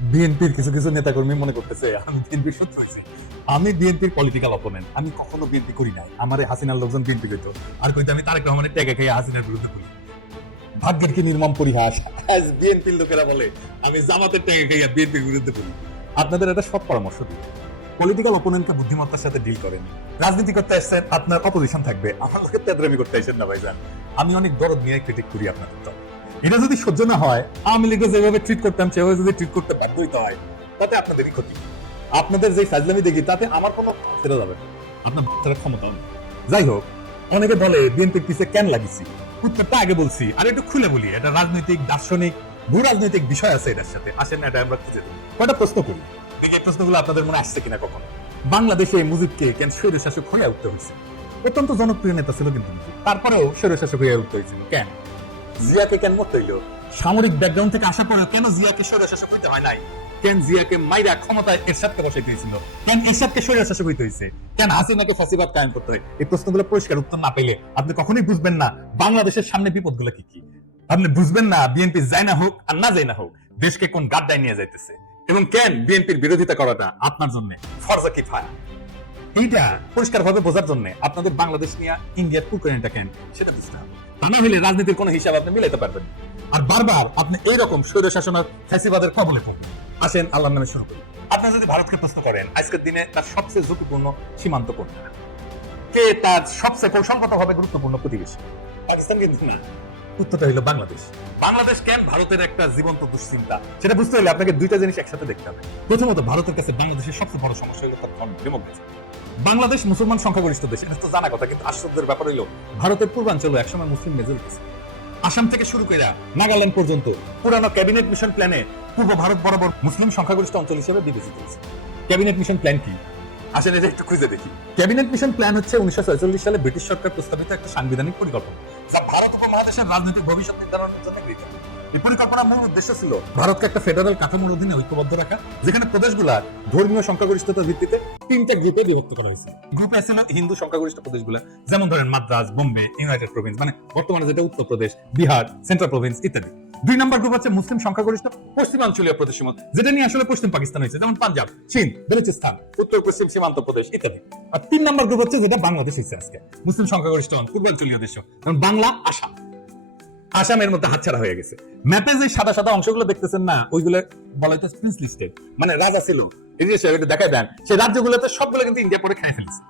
বিএনপির কিছু কিছু নেতাকর্মী মনে করতেছে, আমি বিএনপির শত্রু হয়েছে। আমি বিএনপির পলিটিক্যাল অপোনেন্ট আমি কখনো বিএনপি করি নাই। আমার হাসিনার লোকজন বিএনপি কইতো। আর কইতে, আমি তারেক রহমানের ট্যাগে খেয়ে হাসিনার বিরুদ্ধে করি। ভাগ্যের কি নির্মম পরিহাস? আজ বিএনপির লোকেরা বলে, আমি জামাতের ট্যাগে খেয়ে বিএনপির বিরুদ্ধে করি। আপনাদের এটা সব পরামর্শ দিই। পলিটিক্যাল অপোনেন্টকে বুদ্ধিমত্তার সাথে ডিল করেন। রাজনীতি করতে আসছেন আপনার অপোজিশন থাকবে। আমার লোকের তেদরামি করতে আসেন না ভাইজান। আমি অনেক দরদ নিয়ে ক্রিটিক করি আপনাদের তো এটা যদি সহ্য না হয়, আওয়ামী লীগকে যেভাবে ট্রিট করতাম, সেভাবে যদি ট্রিট করতে বাধ্য হইতে হয়, তাতে আপনাদেরই ক্ষতি। আপনাদের যে ফাজলামি দেখি, তাতে আমার কোনো ছেড়ে যাবে। আপনার বাচ্চারা ক্ষমতা। যাই হোক, অনেকে বলে বিএনপির পিছে কেন লাগিছি উত্তরটা আগে বলছি, আর একটু খুলে বলি, এটা রাজনৈতিক, দার্শনিক ভূ রাজনৈতিক বিষয় আছে এটার সাথে। আসেন, এটা আমরা খুঁজে দিই কয়টা প্রশ্ন করি? দেখি, এই প্রশ্নগুলো আপনাদের মনে আসছে কিনা কখনো? বাংলাদেশে মুজিবকে কেন স্বৈর শাসক হয়ে উঠতে হয়েছে? অত্যন্ত জনপ্রিয় নেতা ছিল কিন্তু তারপরেও স্বৈর শাসক হয়ে উঠতে হয়েছিল। কেন? জিয়াকে কেন মরতে সামরিক ব্যাকগ্রাউন্ড থেকে আসা পরেও কেন জিয়াকে হইতে হয় নাই? কেন জিয়াকে মাইরা ক্ষমতায় এরশাদকে কেন এরশাদকে হইতে হয়েছে কেন হাসিনাকে ফাঁসিবাদ কায়েম করতে হয়? এই প্রশ্নগুলো পরিষ্কার উত্তর না পেলে আপনি কখনোই বুঝবেন না বাংলাদেশের সামনে বিপদগুলো কি কি। আপনি বুঝবেন না বিএনপি যায় না হোক আর না যায় না হোক, দেশকে কোন গাড্ডায় নিয়ে যাইতেছে। এবং কেন বিএনপির বিরোধিতা করাটা আপনার জন্য ফরজা কিফায়া এইটা পরিষ্কার ভাবে বোঝার জন্য আপনাদের বাংলাদেশ নিয়ে ইন্ডিয়ার কুকুরিটা কেন সেটা বুঝতে হবে। তা না হলে রাজনীতির কোনো হিসাব আপনি মিলাইতে পারবেন। আর বারবার আপনি এইরকম স্বৈর শাসনের ফ্যাসিবাদের কবলে পড়বেন। আসেন, আল্লাহর নামে শুরু করি। আপনি যদি ভারতকে প্রশ্ন করেন, আজকের দিনে তার সবচেয়ে ঝুঁকিপূর্ণ সীমান্ত কোনটা? কে তার সবচেয়ে কৌশলগতভাবে গুরুত্বপূর্ণ প্রতিবেশী? পাকিস্তান কিন্তু না? উত্তরটা হলো বাংলাদেশ। বাংলাদেশ কেন ভারতের একটা জীবন্ত দুশ্চিন্তা? সেটা বুঝতে হলে আপনাকে দুইটা জিনিস একসাথে দেখতে হবে। প্রথমত, ভারতের কাছে বাংলাদেশের সবচেয়ে বড় সমস্যা হলো তার ডেমোক্রেসি। বাংলাদেশ মুসলমান সংখ্যাগরিষ্ঠ দেশ এটা তো জানা কথা কিন্তু আশ্চর্যের ব্যাপার হইল ভারতের পূর্বাঞ্চল একসময় মুসলিম মেজরিটি ছিল। আসাম থেকে শুরু করে নাগাল্যান্ড পর্যন্ত পুরানো ক্যাবিনেট মিশন প্ল্যানে পূর্ব ভারত বরাবর মুসলিম সংখ্যাগরিষ্ঠ অঞ্চল হিসেবে বিবেচিত হয়েছে। ক্যাবিনেট মিশন প্ল্যান কি? আসেন এটা একটু খুঁজে দেখি। ক্যাবিনেট মিশন প্ল্যান হচ্ছে উনিশশো সালে ব্রিটিশ সরকার প্রস্তাবিত একটা সাংবিধানিক পরিকল্পনা যা ভারত উপমহাদেশের রাজনৈতিক ভবিষ্যৎ নির্ধারণের জন্য গৃহীত। এই পরিকল্পনার মূল উদ্দেশ্য ছিল ভারতকে একটা ফেডারেল কাঠামোর অধীনে ঐক্যবদ্ধ রাখা, যেখানে প্রদেশগুলা ধর্মীয় সংখ্যাগরিষ্ঠতার ভিত্তিতে তিনটা গ্রুপে বিভক্ত করা হয়েছে। গ্রুপে হিন্দু সংখ্যাগরিষ্ঠ প্রদেশগুলা, যেমন ধরেন বোম্বে, ইউনাইটেড প্রভিন্স মানে বর্তমানে যেটা উত্তরপ্রদেশ বিহার, সেন্ট্রাল প্রভিন্স ইত্যাদি। দুই নম্বর গ্রুপ হচ্ছে মুসলিম সংখ্যাগরিষ্ঠ পশ্চিমাঞ্চলীয় প্রদেশ যেটা নিয়ে আসলে পশ্চিম পাকিস্তান হয়েছে, যেমন পাঞ্জাব চীন বেলুচিস্তান, উত্তর পশ্চিম সীমান্ত প্রদেশ ইত্যাদি। আর তিন নম্বর গ্রুপ হচ্ছে যেটা বাংলাদেশ হচ্ছে আজকে, মুসলিম সংখ্যাগরিষ্ঠ পূর্বাঞ্চলীয় দেশ, যেমন বাংলা, আসাম। আসামের মধ্যে হাতছাড়া হয়ে গেছে। ম্যাপে যে সাদা সাদা অংশগুলো দেখতেছেন না, ওইগুলো বলা হয়তো প্রিন্স লিস্টেড মানে রাজা ছিল, এই যে সেটা দেখাই দেন, সেই রাজ্যগুলোতে সবগুলো কিন্তু ইন্ডিয়া পরে খাই ফেলেছে।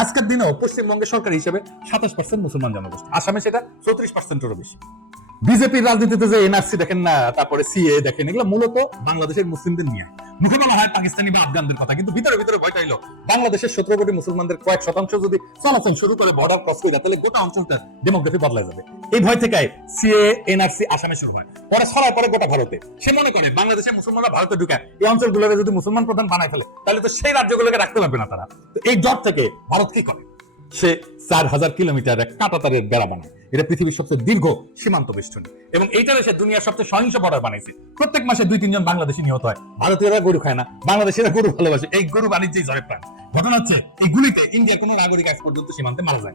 আজকের দিনেও পশ্চিমবঙ্গের সরকার হিসেবে সাতাশ পার্সেন্ট মুসলমান জনগোষ্ঠী, আসামে সেটা চৌত্রিশ পার্সেন্টেরও বেশি। বিজেপির রাজনীতিতে যে এনআরসি দেখেন না, তারপরে সিএ দেখেন, এগুলো মূলত বাংলাদেশের মুসলিমদের নিয়ে। মুখে বলা হয় পাকিস্তানি বা আফগানদের কথা, কিন্তু ভিতরে ভিতরে ভয়টা হইল বাংলাদেশের সতেরো কোটি মুসলমানদের কয়েক শতাংশ যদি চলাচল শুরু করে বর্ডার ক্রস করে তাহলে গোটা অঞ্চলটা ডেমোগ্রাফি বদলা যাবে। এই ভয় থেকে সিএ, এনআরসি আসামে শুরু হয় পরে ছড়ায় পরে গোটা ভারতে। সে মনে করে, বাংলাদেশের মুসলমানরা ভারতে ঢুকে, এই অঞ্চলগুলোকে যদি মুসলমান প্রধান বানায় ফেলে, তাহলে তো সেই রাজ্যগুলোকে রাখতে পারবে না তারা। তো এই জট থেকে ভারত কি করে? সে চার হাজার কিলোমিটার এক কাঁটাতারের বেড়া বানায়। এটা পৃথিবীর সবচেয়ে দীর্ঘ সীমান্ত বেষ্টনী। এবং এইটারে সে দুনিয়ার সবচেয়ে সহিংস বর্ডার বানাইছে। প্রত্যেক মাসে দুই, তিনজন বাংলাদেশি নিহত হয়। ভারতীয়রা গরু খায় না। বাংলাদেশিরা গরু ভালোবাসে। এই গরু বাণিজ্যই ঝরে প্রাণ। ঘটনা হচ্ছে, এই গুলিতে ইন্ডিয়ার কোন নাগরিক আজ পর্যন্ত সীমান্তে মারা যায়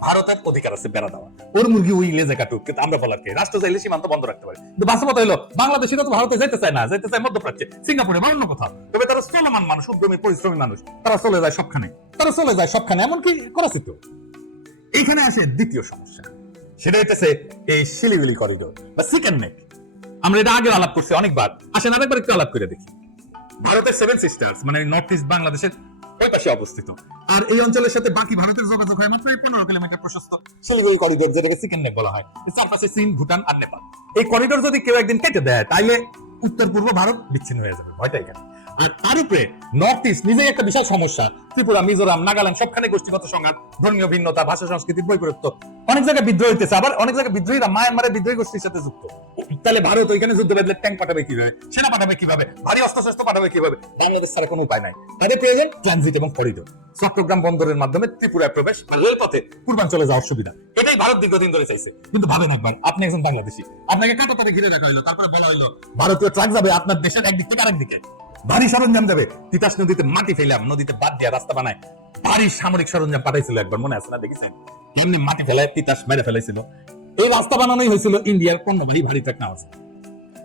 ভারতের অধিকার আছে বেড়া দেওয়া। ওর মুরগি ওই লেজে কাটুক, কিন্তু আমরা বলার কে? রাষ্ট্র চাইলে সীমান্ত বন্ধ রাখতে পারে। কিন্তু বাস্তবতা হলো, বাংলাদেশিরা তো ভারতে যেতে চায় না যেতে চায় মধ্যপ্রাচ্যে। সিঙ্গাপুরে বা অন্য কোথাও। তবে তারা চলমান মানুষ, উদ্যমী, পরিশ্রমী মানুষ। তারা চলে যায় সবখানে। তারা চলে যায় সবখানে, এমনকি করাচি তো এইখানে আসে দ্বিতীয় সমস্যা। সেটা হইতেছে এই শিলিগুড়ি করিডোর বা চিকেন নেক আমরা এটা আগে আলাপ করছি অনেকবার। আসেন আরেকবার একটু আলাপ করে দেখি। ভারতের সেভেন সিস্টার্স মানে নর্থ ইস্ট বাংলাদেশের অবস্থিত। আর এই অঞ্চলের সাথে বাকি ভারতের যোগাযোগ হয় মাত্র পনেরো কিলোমিটার প্রশস্ত শিলিগুড়ি করিডোর যেটাকে চিকেন নেক বলা হয়। চারপাশে চীন ভুটান আর নেপাল। এই করিডোর যদি কেউ একদিন কেটে দেয়, তাইলে উত্তর পূর্ব ভারত বিচ্ছিন্ন হয়ে যাবে। ভয়টা এখানে আর তার উপরে নর্থ ইস্ট নিজেই একটা বিশাল সমস্যা। ত্রিপুরা, মিজোরাম, নাগাল্যান্ড সবখানে গোষ্ঠীগত সংঘাত, ধর্মীয় ভিন্নতা, ভাষা সংস্কৃতির বৈপরীত্য। অনেক জায়গায় বিদ্রোহ হইতেছে, আবার অনেক জায়গায় বিদ্রোহীরা মায়ানমারের বিদ্রোহী গোষ্ঠীর সাথে যুক্ত। তাহলে ভারত ওইখানে যুদ্ধ বেঁধলে ট্যাঙ্ক পাঠাবে কীভাবে? সেনা পাঠাবে কীভাবে? ভারী অস্ত্র শস্ত্র পাঠাবে কীভাবে? বাংলাদেশ ছাড়া কোনো উপায় নাই। তাদের প্রয়োজন ট্রানজিট এবং করিডোর চট্টগ্রাম বন্দরের মাধ্যমে ত্রিপুরায় প্রবেশ আর রেলপথে পূর্বাঞ্চলে যাওয়ার সুবিধা। এটাই ভারত দীর্ঘদিন ধরে চাইছে। কিন্তু ভাবেন একবার, আপনি একজন বাংলাদেশি। আপনাকে কাটাতারে ঘিরে রাখা হলো, তারপরে বলা হলো, ভারতীয় ট্রাক যাবে আপনার দেশের একদিক থেকে আরেক দিকে। ভারী সরঞ্জাম যাবে। তিতাস নদীতে মাটি ফেলাম, নদীতে বাদ দিয়া রাস্তা বানায়। ভারী সামরিক সরঞ্জাম পাঠাইছিল একবার, মনে আছে না, দেখেছেন? এমনি মাটি ফেলায় তিতাস মেরে ফেলাইছিল। এই রাস্তা বানানোই হয়েছিল ইন্ডিয়ার পণ্যবাহী ভারী ট্রাক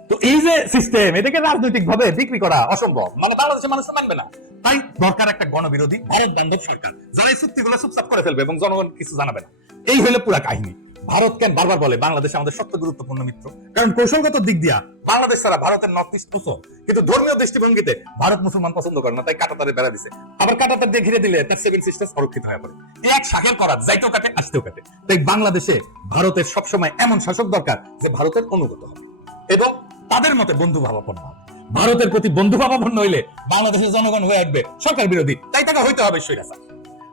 তো এই যে সিস্টেম এটাকে রাজনৈতিক ভাবে বিক্রি করা অসম্ভব। মানে বাংলাদেশের মানুষ মানবে না। তাই দরকার একটা গণবিরোধী ভারত বান্ধব সরকার, যারা এই চুক্তিগুলো চুপচাপ করে ফেলবে এবং জনগণ কিছু জানাবে না। এই হলো পুরা কাহিনী। ভারত কেন বারবার বলে, বাংলাদেশ আমাদের সবচেয়ে গুরুত্বপূর্ণ মিত্র। কারণ কৌশলগত দিক দিয়া বাংলাদেশ ছাড়া ভারতের নর্থ ইস্ট কুসল কিন্তু ধর্মীয় দৃষ্টিভঙ্গিতে ভারত মুসলমান পছন্দ করে না, তাই কাটাতারে বেড়া দিছে। আবার কাটাতার দিয়ে ঘিরে দিলে তার সেভেন সিস্টার্স অরক্ষিত হয়ে পড়ে। এক শাখের করা যাইতেও কাটে, আসতেও কাটে। তাই বাংলাদেশে ভারতের সবসময় এমন শাসক দরকার যে ভারতের অনুগত হবে। এবং তাদের মতে বন্ধু ভাবাপন্ন হবে। ভারতের প্রতি বন্ধু ভাবাপন্ন হইলে বাংলাদেশের জনগণ হয়ে উঠবে সরকার বিরোধী। তাই তাকে হইতে হবে স্বৈরাচার।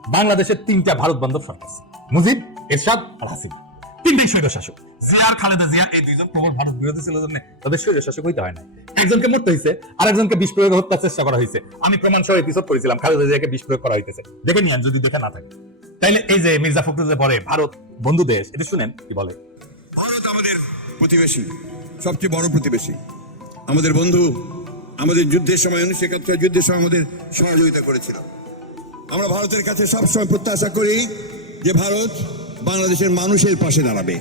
বাংলাদেশের তিনটা ভারত বান্ধব সরকার মুজিব, এরশাদ আর হাসিনা। তিনটাই শাসক জিয়া আর খালেদা জিয়া এই দুইজন প্রবল ভারত বিরোধী ছিল জন্য তাদের শাসক হইতে হয় না একজনকে মরতে হয়েছে আর একজনকে বিষ প্রয়োগ হত্যার চেষ্টা করা হয়েছে আমি প্রমাণ সহ এপিসোড করেছিলাম খালেদা জিয়াকে বিষ প্রয়োগ করা হইতেছে। দেখে যদি দেখে না থাকে। তাইলে এই যে মির্জা ফখরুল পরে ভারত, বন্ধু দেশ, এটা শুনেন, কি বলে? ভারত আমাদের প্রতিবেশী, সবচেয়ে বড় প্রতিবেশী। আমাদের বন্ধু, আমাদের যুদ্ধের সময় উনিশশো একাত্তর যুদ্ধের সময় আমাদের সহযোগিতা করেছিল। আমরা ভারতের কাছে সবসময় প্রত্যাশা করি যে ভারত বাংলাদেশের মানুষের পাশে দাঁড়াবে।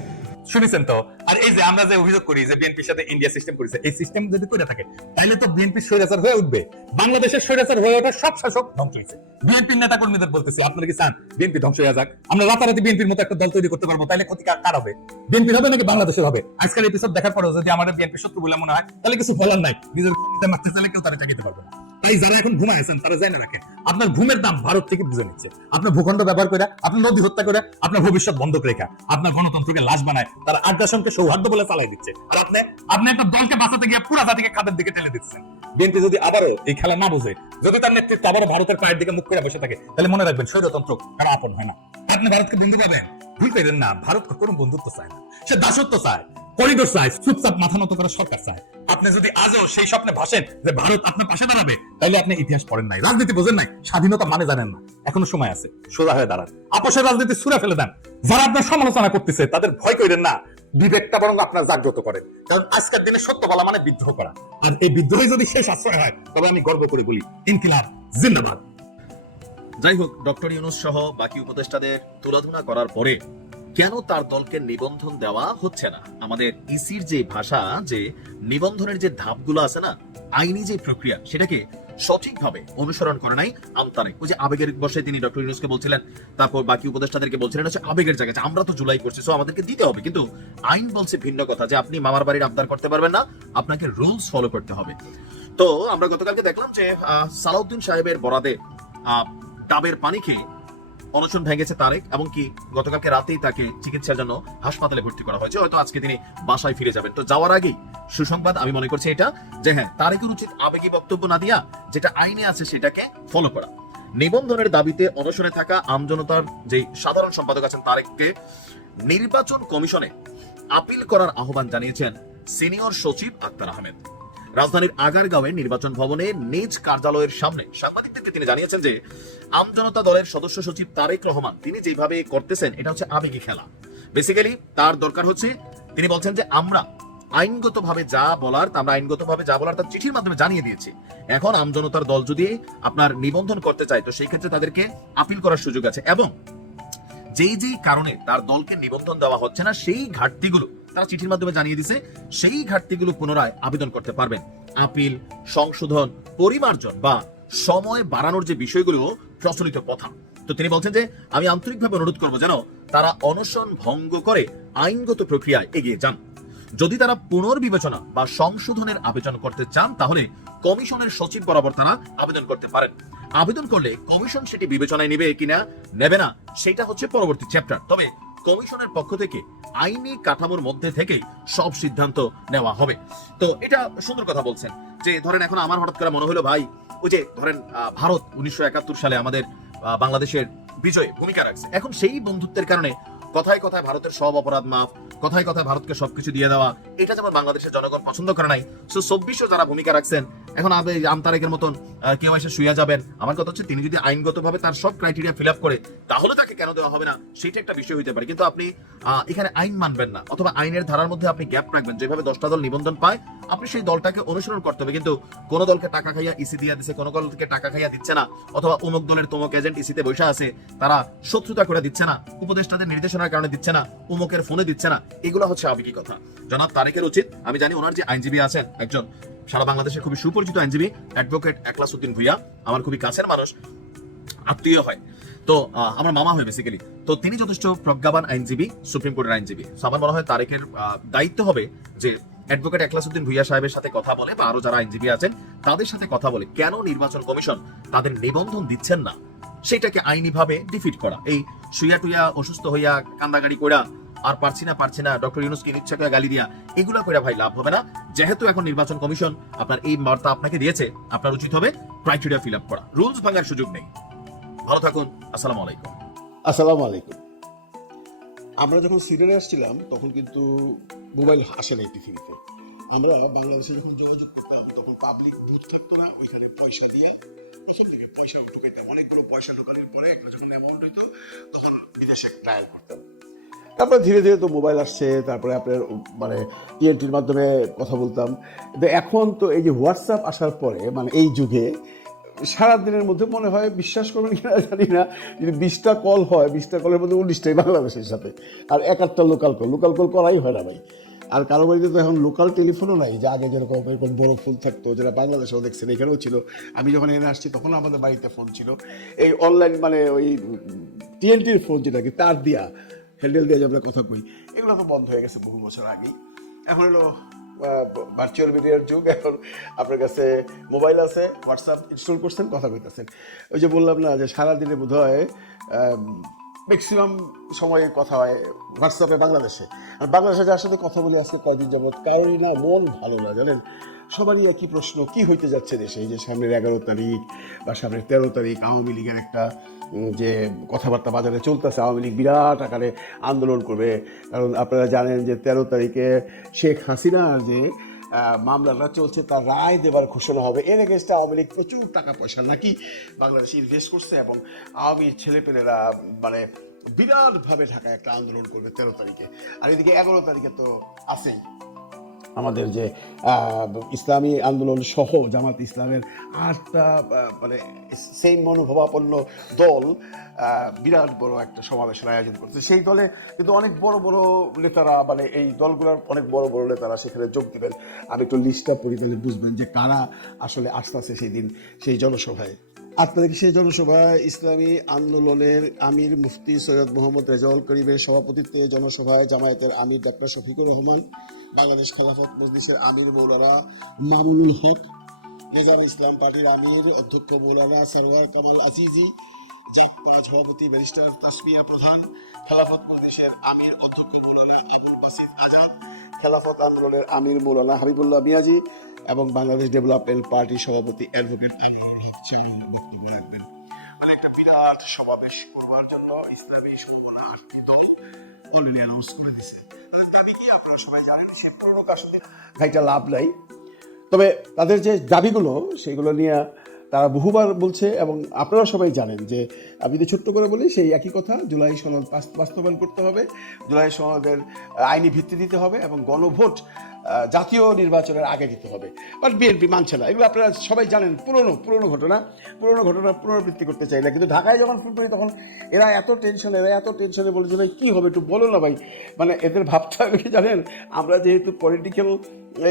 শুনেছেন তো? আর এই যে আমরা যে অভিযোগ করি যে বিএনপির সাথে ইন্ডিয়া সিস্টেম করেছে, এই সিস্টেম যদি করে থাকে, তাহলে তো বিএনপি স্বৈরাচার হয়ে উঠবে। বাংলাদেশের স্বৈরাচার হয়ে ওঠা সব শাসক ধ্বংস হয়েছে। বিএনপির নেতা কর্মীদের বলতেছি, আপনারা কি চান বিএনপি ধ্বংস হয়ে যাক? আমরা রাতারাতি বিএনপির মতো একটা দল তৈরি করতে পারব, তাহলে ক্ষতি কার হবে? বিএনপির হবে নাকি বাংলাদেশের হবে? আজকাল এপিসোড দেখার পরেও যদি আমাদের বিএনপি শত্রু বলে মনে হয়, তাহলে কিছু বলার নাই। নিজের মারতে চাইলে কেউ তারা চাইতে পারবে না। তাই যারা এখন ঘুমাইছেন তারা জানে রাখেন, আপনার ঘুমের দাম ভারত থেকে বুঝে নিচ্ছে। আপনার ভূখণ্ড ব্যবহার করে, আপনার নদী হত্যা করে, আপনার ভবিষ্যৎ বন্ধক রেখা, আপনার গণতন্ত্রকে লাশ বানায়, তারা আগ্রাসনকে সৌহার্দ্য বলে চালাই দিচ্ছে। আর আপনি আপনি একটা দলকে বাঁচাতে গিয়ে পুরা জাতিকে খাদের দিকে ঠেলে দিচ্ছেন। বিএনপি যদি আবারও এই খেলা না বোঝে, যদি তার নেতৃত্ব আবারও ভারতের পায়ের দিকে মুখ করে বসে থাকে, তাহলে মনে রাখবেন স্বৈরতন্ত্র কারও আপন হয় না। আপনি ভারতকে বন্ধু পাবেন। ভুল করেন না, ভারত কোনো বন্ধুত্ব চায় না। সে দাসত্ব চায়। করিডোর চায় চুপচাপ মাথা নত করা সরকার চায় আপনি যদি আজও সেই স্বপ্নে ভাসেন যে ভারত আপনার পাশে দাঁড়াবে তাহলে আপনি ইতিহাস পড়েন নাই, রাজনীতি বোঝেন নাই, স্বাধীনতা মানে জানেন না। এখনও সময় আছে, সোজা হয়ে দাঁড়ান। আপসের রাজনীতি ফেলে দেন। যারা আপনার সমালোচনা করতেছে, তাদের ভয় করেন না, বিবেকটা বরং আপনার জাগ্রত করে কারণ আজকের দিনে সত্য বলা মানে বিদ্রোহ করা। আর এই বিদ্রোহে যদি শেষ আশ্রয় হয়, তবে আমি গর্ব করে বলি, ইনকিলাব, জিন্দাবাদ। যাই হোক, ডক্টর ইউনুস সহ বাকি উপদেষ্টাদের তুলাধুনা করার পরে কেন তার দলকে নিবন্ধন দেওয়া হচ্ছে না? আমাদের ইসির যে ভাষা, যে নিবন্ধনের যে ধাপগুলো আছে না, আইনি যে প্রক্রিয়া, সেটাকে সঠিকভাবে অনুসরণ করে নাই আমতারে ওই যে আবেগের বসে তিনি ডক্টর ইউনুসকে বলছিলেন, তারপর বাকি উপদেষ্টাদেরকে বলছিলেন হচ্ছে আবেগের জায়গায় আমরা তো জুলাই করছি সো আমাদেরকে দিতে হবে। কিন্তু আইন বলছে ভিন্ন কথা, যে আপনি মামার বাড়ির আবদার করতে পারবেন না, আপনাকে রুলস ফলো করতে হবে। তো আমরা গতকালকে দেখলাম যে সালাউদ্দিন সাহেবের বরাদে ডাবের পানি খেয়ে অনশন ভেঙেছে তারেক, এবং কি গতকালকে রাতেই তাকে চিকিৎসার জন্য হাসপাতালে ভর্তি করা হয়েছে। হয়তো আজকে তিনি বাসায় ফিরে যাবেন। তো যাওয়ার আগেই সুসংবাদ, আমি মনে করছি এটা, যে হ্যাঁ তারেকের উচিত আবেগী বক্তব্য না দিয়া, যেটা আইনে আছে সেটাকে ফলো করা। নিবন্ধনের দাবিতে অনশনে থাকা আমজনতার যে সাধারণ সম্পাদক আছেন তারেককে নির্বাচন কমিশনে আপিল করার আহ্বান জানিয়েছেন সিনিয়র সচিব আক্তার আহমেদ। রাজধানীর আগারগাঁওয়ে নির্বাচন ভবনে নিজ কার্যালয়ের সামনে সাংবাদিকদেরকে তিনি জানিয়েছেন যে আমজনতা দলের সদস্য সচিব তারেক রহমান তিনি যেভাবে করতেছেন, এটা হচ্ছে আবেগী খেলা। বেসিক্যালি তার দরকার হচ্ছে, তিনি বলছেন যে, আমরা আইনগতভাবে যা বলার, আমরা আইনগতভাবে যা বলার তার চিঠির মাধ্যমে জানিয়ে দিয়েছি। এখন আমজনতার দল যদি আপনার নিবন্ধন করতে চায়, তো সেই ক্ষেত্রে তাদেরকে আপিল করার সুযোগ আছে। এবং যেই যেই কারণে তার দলকে নিবন্ধন দেওয়া হচ্ছে না, সেই ঘাটতিগুলো তারা চিঠির মাধ্যমে জানিয়ে দিছে, সেই ঘাটতিগুলো পুনরায় আবেদন করতে পারবেন। আপিল, সংশোধন, পরিমার্জন বা সময় বাড়ানোর যে বিষয়গুলো প্রচলিত কথা তো তিনি বলছেন যে, আমি আন্তরিকভাবে অনুরোধ করব যেন তারা অনশন ভঙ্গ করে আইনগত প্রক্রিয়ায় এগিয়ে যান। যদি তারা পুনর্বিবেচনা বা সংশোধনের আবেদন করতে চান, তাহলে কমিশনের সচিব বরাবর তারা আবেদন করতে পারেন। আবেদন করলে কমিশন সেটি বিবেচনায় নেবে কিনা, নেবে না, সেটা হচ্ছে পরবর্তী চ্যাপ্টার। তবে কমিশনের পক্ষ থেকে আইনি কাঠামোর মধ্যে থেকে সব সিদ্ধান্ত নেওয়া হবে। তো এটা সুন্দর কথা বলছেন যে, ধরেন এখন আমার হঠাৎ করে মনে হলো ভাই, ওই যে ধরেন ভারত উনিশশো একাত্তর সালে আমাদের বাংলাদেশের বিজয়ে ভূমিকা রাখছে। এখন সেই বন্ধুত্বের কারণে কথায় কথায় ভারতের সব অপরাধ মাফ, কথায় কথায় ভারতকে সবকিছু দিয়ে দেওয়া, এটা যেমন বাংলাদেশের জনগণ পছন্দ করে নাই, সো চব্বিশও যারা ভূমিকা রাখছেন এখন আবে আমতারেকের মতন কেউ এসে শুয়ে যাবেন। আমার কথা হচ্ছে, তিনি যদি আইনগতভাবে তার সব ক্রাইটেরিয়া ফিল আপ করে, তাহলে তাকে কেন দেওয়া হবে না? সেটা একটা বিষয় হতে পারে। কিন্তু আপনি এখানে আইন মানবেন না, অথবা আইনের ধারার মধ্যে আপনি গ্যাপ রাখবেন। যেভাবে দশটা দল নিবন্ধন পায়, আপনি সেই দলটাকে অনুসরণ করতে হবে। কিন্তু কোন দলকে টাকা খাইয়া ইসি দিয়া দিচ্ছে কোন দলকে টাকা খাইয়া দিচ্ছে না, অথবা অমুক দলের তমুক এজেন্ট ইসিতে বসে আছে, তারা শত্রুতা করে দিচ্ছে না, উপদেষ্টাদের নির্দেশনার কারণে দিচ্ছে না উমুকের ফোনে দিচ্ছে না, এগুলো হচ্ছে আবেগী কথা। জনাব তারেকের উচিত, আমি জানি ওনার যে আইনজীবী আছেন, একজন সারা বাংলাদেশের খুবই সুপরিচিত আইনজীবী অ্যাডভোকেট একলাস উদ্দিন ভুইয়া আমার খুবই কাছের মানুষ আত্মীয় হয়। তো আমার মামা হয় বেসিক্যালি তো তিনি যথেষ্ট প্রজ্ঞাবান আইনজীবী সুপ্রিম কোর্টের আইনজীবী। So, আমার মনে হয় তারেকের দায়িত্ব হবে যে অ্যাডভোকেট একলাসউদ্দিন ভুইয়া সাহেবের সাথে কথা বলে বা আরও যারা আইনজীবী আছেন তাদের সাথে কথা বলে। কেন নির্বাচন কমিশন তাদের নিবন্ধন দিচ্ছেন না? সেটাকে আইনিভাবে ডিফিট করা। এই শুয়া টুয়া অসুস্থ হইয়া কান্দাগাড়ি কইরা আর পারছি না পারছি না। ডক্টর ইউনুসকে ইচ্ছা করে গালি দিয়া। এগুলা করে ভাই লাভ হবে না। যেহেতু এখন নির্বাচন কমিশন আপনার এই বার্তা আপনাকে দিয়েছে, আপনার উচিত হবে ক্রাইটেরিয়া ফিল আপ করা। রুলস ভাঙার সুযোগ নেই। ভালো থাকুন। আসসালামু আলাইকুম। আসসালামু আলাইকুম। আমরা যখন সিরিয়ালে আসছিলাম, তখন কিন্তু মোবাইল আসে নাই পৃথিবীতে। আমরা বাংলাদেশে যখন যোগাযোগ করতাম, তখন পাবলিক বুথ থাকতো না। ওইখানে পয়সা দিয়ে, প্রথম দিকে পয়সা ঢুকাইতাম। অনেকগুলো পয়সা ঢুকানোর পরে একটা যখন অ্যামাউন্ট হইতো, তখন বিদেশে ট্রায়াল করতাম। তারপরে ধীরে ধীরে তো মোবাইল আসছে, তারপরে আপনার মানে টিএনটির মাধ্যমে কথা বলতাম। এখন তো এই যে হোয়াটসঅ্যাপ আসার পরে মানে এই যুগে সারা দিনের মধ্যে মনে হয় বিশ্বাস করবেন কিনা জানি না, যদি বিশটা কল হয়, বিশটা কলের মধ্যে উনিশটাই বাংলাদেশের সাথে। আর এক একটা লোকাল কল লোকাল কল করাই হয় না ভাই। আর কারও বাড়িতে তো এখন লোকাল টেলিফোনও নাই, যে আগে যেরকম এরকম বড় ফুল থাকতো যেটা বাংলাদেশেও দেখছেন, এখানেও ছিল। আমি যখন এনে আসছি তখন আমাদের বাড়িতে ফোন ছিল। এই অনলাইন মানে ওই টিএনটির ফোন যেটা কি তার দিয়া হ্যান্ডেল দিয়ে আমরা কথা কই। এগুলো তো বন্ধ হয়ে গেছে বহু বছর আগেই। এখন হলো ভার্চুয়াল মিডিয়ার যুগ। এখন আপনার কাছে মোবাইল আছে হোয়াটসঅ্যাপ ইনস্টল করছেন, কথা কইতেছেন। ওই যে বললাম না যে সারাদিনে বোধ হয় ম্যাক্সিমাম সময়ে কথা হয় হোয়াটসঅ্যাপে বাংলাদেশে। আর বাংলাদেশে যার সাথে কথা বলে আজকে কয়দিন যাবত কারোরই না মন ভালো না, জানেন? সবারই একই প্রশ্ন, কি হইতে যাচ্ছে দেশে? এই যে সামনের এগারো তারিখ বা সামনের তেরো তারিখ, আওয়ামী লীগের একটা যে কথাবার্তা বাজারে চলতেছে, আওয়ামী লীগ বিরাট আকারে আন্দোলন করবে। কারণ আপনারা জানেন যে তেরো তারিখে শেখ হাসিনা যে মামলাটা চলছে, তার রায় দেবার ঘোষণা হবে। এর এগেনস্টে আওয়ামী লীগ প্রচুর টাকা পয়সা নাকি বাংলাদেশে ইনভেস্ট করছে এবং আওয়ামী ছেলেপেলেরা মানে বিরাটভাবে ঢাকায় একটা আন্দোলন করবে তেরো তারিখে। আর এদিকে এগারো তারিখে তো আছেই। আমাদের যে ইসলামী আন্দোলন সহ জামাত ইসলামের আটটা মানে সেই মনোভাবাপন্ন দল বিরাট বড় একটা সমাবেশের আয়োজন করছে। সেই দলে কিন্তু অনেক বড় বড় নেতারা মানে এই দলগুলোর অনেক বড় বড় নেতারা সেখানে যোগ দেবেন। আমি একটু লিস্টটা পড়ি তাহলে বুঝবেন যে কারা আসলে আসতে আসে সেই দিন সেই জনসভায়। তারিখ সেই জনসভায় ইসলামী আন্দোলনের আমির মুফতি সৈয়দ মোহাম্মদ রেজাউল করিমের সভাপতিত্বে জনসভায় জামায়াতের আমির ডাক্তার শফিকুর রহমান বাংলাদেশ খেলাফত মজলিসের আমির মৌলানা মামুনুল হক রেজার ইসলাম পার্টির আমির অধ্যক্ষ মৌলানা সরওয়ার কামাল আজিজি জাকপা সভাপতি ব্যারিস্টার তাসমিয়া প্রধান, খেলাফত মজলিসের আমির অধ্যক্ষ মৌলানা আবুল বাসিদ আজাদ, খেলাফত আন্দোলনের আমির মৌলানা হাবিবুল্লাহ মিয়াজি এবং বাংলাদেশ ডেভেলপমেন্ট পার্টির সভাপতি অ্যাডভোকেট আনোয়ারুল হক বিরাট সমাবেশ করবার জন্য ইসলামী আটটি দল অলরেডি অ্যানাউন্স করে দিছে। দাবি কি আপনারা সবাই জানেন, সে পুরনো কার ভাইটা লাভ নাই। তবে তাদের যে দাবিগুলো, সেগুলো নিয়ে তারা বহুবার বলছে এবং আপনারা সবাই জানেন যে আমি যদি ছোট্ট করে বলি, সেই একই কথা, জুলাই সনদ বাস্তবায়ন করতে হবে। জুলাই সনদের আইনি ভিত্তি দিতে হবে এবং গণভোট জাতীয় নির্বাচনের আগে দিতে হবে। বাট বিএনপি মানছে না। এগুলো আপনারা সবাই জানেন, পুরনো পুরনো ঘটনা। পুরনো ঘটনা পুনরাবৃত্তি করতে চাই না। কিন্তু ঢাকায় যখন ফোন করি তখন এরা এত টেনশন এরা এত টেনশনে বলে যে ভাই কী হবে, একটু বলো না ভাই। মানে এদের ভাবতে হবে জানেন? আমরা যেহেতু পলিটিক্যাল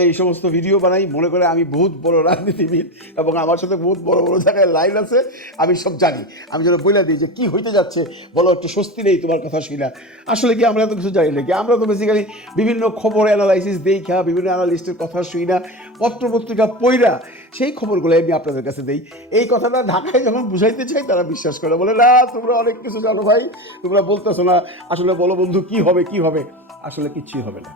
এই সমস্ত ভিডিও বানাই, মনে করে আমি বহুত বড় রাজনীতিবিদ এবং আমার সাথে বহুত বড় বড় জায়গায় লাইন আছে, আমি সব জানি। আমি যেন বলে দিই যে কি হইতে যাচ্ছে, বলো একটু স্বস্তি নেই তোমার কথা শুই না আসলে কি আমরা এত কিছু জানি নাকি? আমরা তো বেসিক্যালি বিভিন্ন খবর অ্যানালাইসিস দেখা বিভিন্ন অ্যানালিস্টের কথা শুই না পত্র পত্রিকা পইরা সেই খবরগুলো আমি আপনাদের কাছে দেই। এই কথাটা ঢাকায় যখন বুঝাইতে চাই, তারা বিশ্বাস করে। বলে, না, তোমরা অনেক কিছু জানো ভাই, তোমরা বলতেছো না। আসলে বলো বন্ধু, কি হবে কি হবে? আসলে কিচ্ছুই হবে না।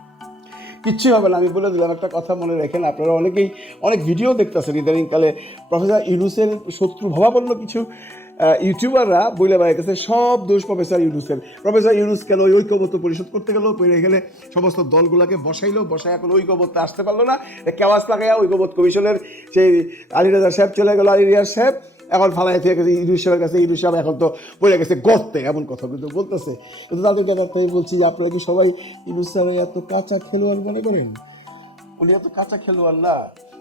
কিচ্ছুই হবে না। আমি বলে দিলাম একটা কথা মনে রাখেন, আপনারা অনেকেই অনেক ভিডিও দেখতেছেন ইদানিংকালে। প্রফেসর ইউনুসের শত্রু ভাবাপন্ন কিছু। ইউটিউবাররা বলে বেড়াইতেছে সব দোষ প্রফেসর ইউনুসের। প্রফেসর ইউনুস কেন ওই ঐক্যবদ্ধ পরিশোধ করতে গেল? পড়ে গেলে সমস্ত দলগুলোকে বসাইলো বসায় এখন ঐক্যবদ্ধ আসতে পারল না। কেওয়াস লাগাইয়া ঐক্যবোধ কমিশনের সেই আলিরাজা সাহেব চলে গেল আলিরিয়ার সাহেব। এখন ফালাই থেকে গেছে, ইউনুস সাহেবের কাছে, ইউনুস সাহেব এখন তো পড়ে গেছে গর্তে, এমন কথা কিন্তু বলতেছে। কিন্তু তাদের আমি বলছি যে আপনারা কি সবাই ইউনুস সাহেব এত কাঁচা খেলোয়াড় মনে করেন? উনি এত কাঁচা খেলোয়াড় না।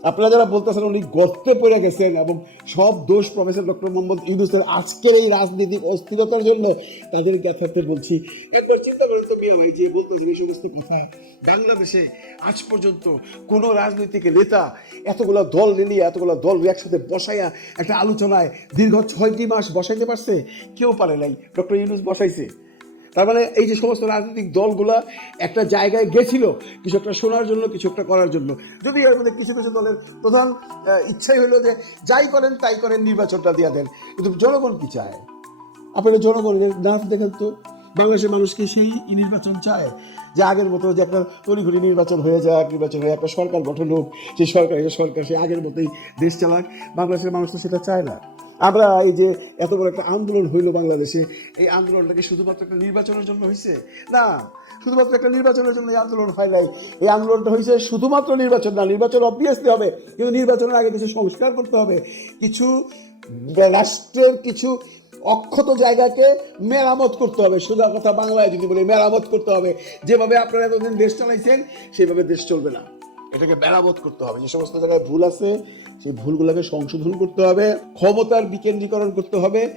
আপনারা যারা বলতেছেন উনি গর্তে পড়ে গেছেন এবং সব দোষ প্রফেসর ডক্টর মোহাম্মদ ইউনুসের আজকের এই রাজনৈতিক অস্থিরতার জন্য তাদের জ্ঞাতার্থে বলছি, এরপর চিন্তা করেন তো মিয়া ভাই যে বলতেছেন এই সমস্ত কথা, বাংলাদেশে আজ পর্যন্ত কোনো রাজনৈতিক নেতা এতগুলো দল নিয়ে, এতগুলো দল একসাথে বসাইয়া একটা আলোচনায় দীর্ঘ ছয়টি মাস বসাইতে পারছে? কেউ পারে নাই। ডক্টর ইউনুস বসাইছে। তার মানে এই যে সমস্ত রাজনৈতিক দলগুলা একটা জায়গায় গেছিল কিছু একটা শোনার জন্য কিছু একটা করার জন্য। যদি এর মধ্যে কিছু কিছু দলের প্রধান ইচ্ছাই হলো যে যাই করেন, তাই করেন, নির্বাচনটা দিয়ে দেন। কিন্তু জনগণ কি চায়? আপনারা জনগণের নাচ দেখেন তো, বাংলাদেশের মানুষকে সেই নির্বাচন চায়? যে আগের মতো যে একটা তড়িঘড়ি নির্বাচন হয়ে যাক, নির্বাচন হয়ে একটা সরকার গঠন হোক, সেই সরকার এই সরকার সেই আগের মতোই দেশ চালাক। বাংলাদেশের মানুষ তো সেটা চায় না। আমরা এই যে এত বড় একটা আন্দোলন হইল বাংলাদেশে, এই আন্দোলনটা কি শুধুমাত্র একটা নির্বাচনের জন্য হয়েছে না, শুধুমাত্র একটা নির্বাচনের জন্য এই আন্দোলন হয় নাই। এই আন্দোলনটা হয়েছে শুধুমাত্র নির্বাচন না, নির্বাচন অবভিয়াসলি হবে, কিন্তু নির্বাচনের আগে কিছু সংস্কার করতে হবে। কিছু রাষ্ট্রের কিছু অক্ষত জায়গাকে মেরামত করতে হবে। সোজা কথা বাংলায় যদি বলি, মেরামত করতে হবে। যেভাবে আপনারা এতদিন দেশ চালাইছেন, সেভাবে দেশ চলবে না। এটাকে মেরামত করতে হবে। যে সমস্ত জায়গায় ভুল আছে, সেই ভুলগুলোকে সংশোধন করতে হবে, ক্ষমতার বিকেন্দ্রীকরণ করতে হবে,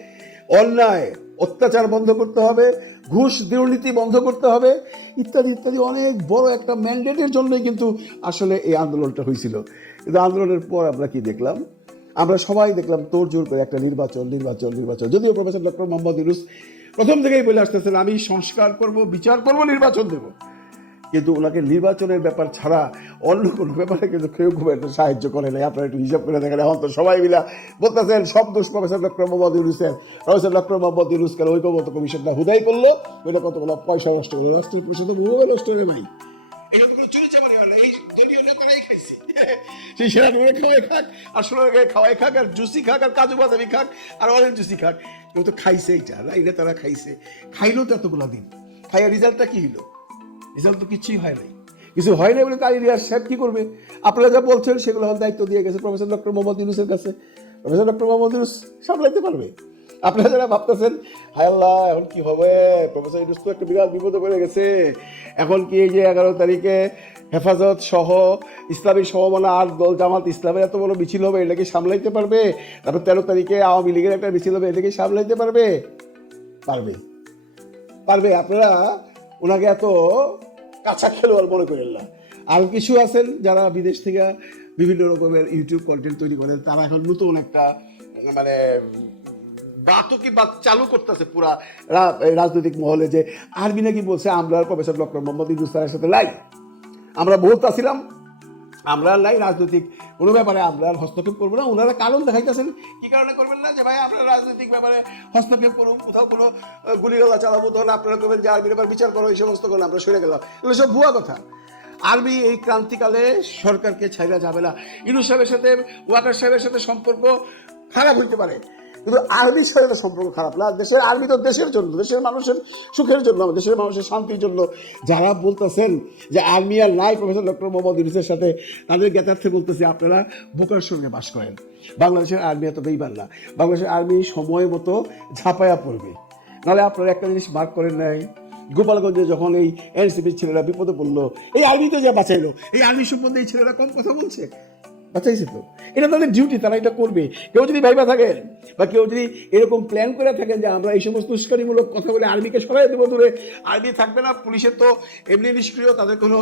অন্যায়, অত্যাচার বন্ধ করতে হবে, ঘুষ দুর্নীতি বন্ধ করতে হবে, ইত্যাদি ইত্যাদি অনেক বড় একটা ম্যান্ডেটের জন্যই কিন্তু আসলে এই আন্দোলনটা হয়েছিল। কিন্তু আন্দোলনের পর আমরা কি দেখলাম? আমরা সবাই দেখলাম তোর জোর করে একটা নির্বাচন নির্বাচন নির্বাচন। যদিও প্রফেসর ডক্টর মোহাম্মদ ইউনুস প্রথম থেকেই বলে আসতেছেন, আমি সংস্কার করব, বিচার করব, নির্বাচন দেব। কিন্তু ওনাকে নির্বাচনের ব্যাপার ছাড়া অন্য কোনো ব্যাপারে কিন্তু কেউ খুব একটা সাহায্য করে নাই। আপনারা একটু হিসাব করে দেখেন, এখন তো সবাই মিলা বলতেছেন, সব দোষ প্রফেসর ডক্টর মোহাম্মদ ইউনুসের। প্রফেসর ডক্টর মোহাম্মদ ইউনুস কেন ঐক্যবদ্ধ কমিশনটা হুদাই করল? এটা কতগুলো পয়সা নষ্ট করল রাষ্ট্রের পয়সা তো বহু নষ্ট করে ভাই। এটা তো কোনো চুরি চামারি হয় না। এই খাইছে সেই সেরা নিয়ে খাওয়াই খাক, আর সোনার গায়ে খাওয়াই খাক, আর জুসি খাক, আর কাজু বাদামি খাক, আর অরেঞ্জ জুসি খাক। কেউ তো খাইছে এইটা, না? এই নেতারা খাইছে। খাইলো তো এতগুলো দিন। খাইয়া রেজাল্টটা রেজাল্ট তো কিছুই হয় নাই। কিছু হয় বলে তাই রিয়াজ কি করবে? আপনারা যা বলছেন সেগুলো হল দায়িত্ব দিয়ে গেছে প্রফেসর ডক্টর মোহাম্মদ ইউনুসের কাছে। প্রফেসর ডক্টর মোহাম্মদ ইউনুস সামলাইতে পারবে? আপনারা যারা ভাবতেছেন, হায় আল্লাহ, এখন কি হবে? প্রফেসর ইউনুস তো একটা বিরাট বিপদে পড়ে গেছে। এখন কি এই যে এগারো তারিখে হেফাজত সহ ইসলামী সহ সমমনা আর দল জামাত ইসলামের এত বড় মিছিল হবে এটাকে সামলাইতে পারবে? তারপর তেরো তারিখে আওয়ামী লীগের একটা মিছিল হবে এটাকে সামলাইতে পারবে? পারবে। পারবে। আপনারা ওনাকে এত কাঁচা খেলোয়াড় মনে করেন না। আর কিছু আছেন যারা বিদেশ থেকে বিভিন্ন রকমের ইউটিউব কন্টেন্ট তৈরি করেন, তারা এখন নতুন একটা মানে বাতকি বাত চালু করতেছে পুরা রাজনৈতিক মহলে যে আর্মি নাকি বলছে, আমরা প্রফেসর ডক্টর মোহাম্মদ ইউনুস সাথে লাই। আমরা বহুত আসছিলাম আমরা নাই রাজনৈতিক, কোনো ব্যাপারে আমরা আর হস্তক্ষেপ করব না। ওনারা কারণ দেখাইতেছেন। কি কারণে করবেন না যে, ভাই, আমরা রাজনৈতিক ব্যাপারে হস্তক্ষেপ করুন, কোথাও কোনো গুলিগালা চালাবো তখন আপনারা করবেন যে আর্মির ব্যাপার বিচার করো, এই সমস্ত করলে আমরা সরে গেলাম। এগুলো সব ভুয়া কথা। আর্মি এই ক্রান্তিকালে সরকারকে ছাইরা যাবে না। ইনু সাহেবের সাথে, ওয়াকার সাহেবের সাথে সম্পর্ক খারাপ হইতে পারে। কিন্তু আর্মির সাথে তো সম্পর্ক খারাপ না। দেশের আর্মি তো দেশের জন্য, দেশের মানুষের সুখের জন্য দেশের মানুষের শান্তির জন্য। যারা বলতেছেন যে আর্মি আর নাই প্রফেসর ডক্টর মোহাম্মদ ইউনুসের সাথে তাদের জ্ঞাতার্থে বলতেছে, আপনারা বোকার সঙ্গে বাস করেন। বাংলাদেশের আর্মি এত বেইবার না। বাংলাদেশের আর্মি সময় মতো ঝাঁপায়া পড়বে। নাহলে আপনারা একটা জিনিস মার্ক করেন নাই। গোপালগঞ্জে যখন এই এনসিপির ছেলেরা বিপদে পড়ল, এই আর্মি তো যা বাঁচাইলো, এই আর্মি সম্বন্ধে এই ছেলেরা কম কথা বলছে। বাঁচাইছে তো। এটা তাদের ডিউটি তারা এটা করবে। কেউ যদি ভাইবা থাকেন বা কেউ যদি এরকম প্ল্যান করে থাকেন যে আমরা এই সমস্ত উস্কানিমূলক কথা বলে আর্মিকে সরাই দেবো দূরে, আর্মি থাকবে না পুলিশের তো এমনি নিষ্ক্রিয়, তাদের কোনো